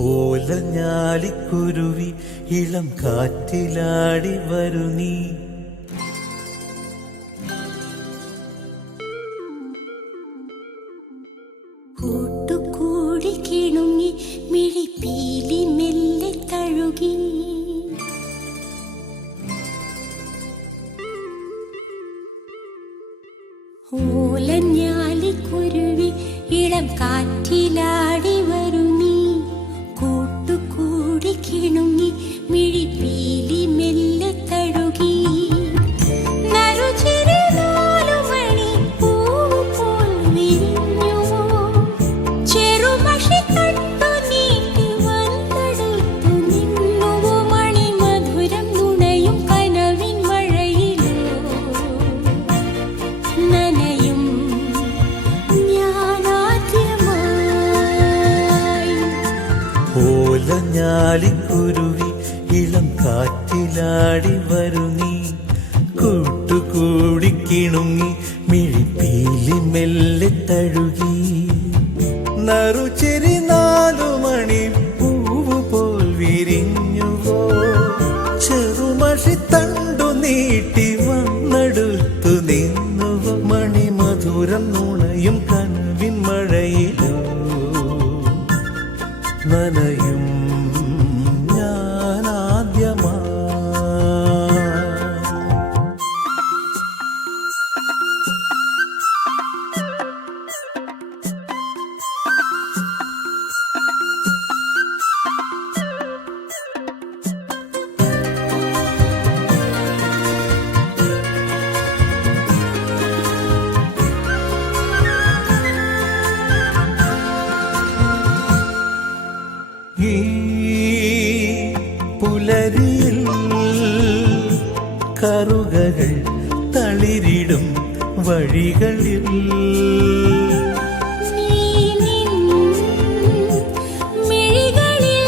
ഓലഞ്ഞാലിക്കുരുവി ഇളം കാറ്റിലാടി വരു നീ. കൂട്ടുകൂടി കിണുങ്ങി മിഴിപ്പീലി മെല്ലെ തഴുകി. ഓലഞ്ഞാലിക്കുരുവി ഇളം കാറ്റിലാടി വരു നീ. കൂട്ടുകൂടി കിണുങ്ങി മിഴിപ്പീലി മെല്ലെ തഴുകി. ഓലഞ്ഞാലിക്കുരുവി ഇളം കാറ്റിലാടി വരു നീ. കൂട്ടുകൂടി കിണുങ്ങി മിഴിപ്പീലി മെല്ലെ തഴുകി. നറുചിരി 4 മണി പൂവ് പോൽ വിരിഞ്ഞുവോ. ചെറുമഷി തണ്ടു നീട്ടി വന്നെടുത്തു നിന്നുവോ. മണിമധുരം നുണയും കനവിൻ മഴയിലോ നനയും ഞാനാദ്യമാ. ഈ പുലരിയിൽ കറുകകൾ തളിരിടും വഴികളിൽ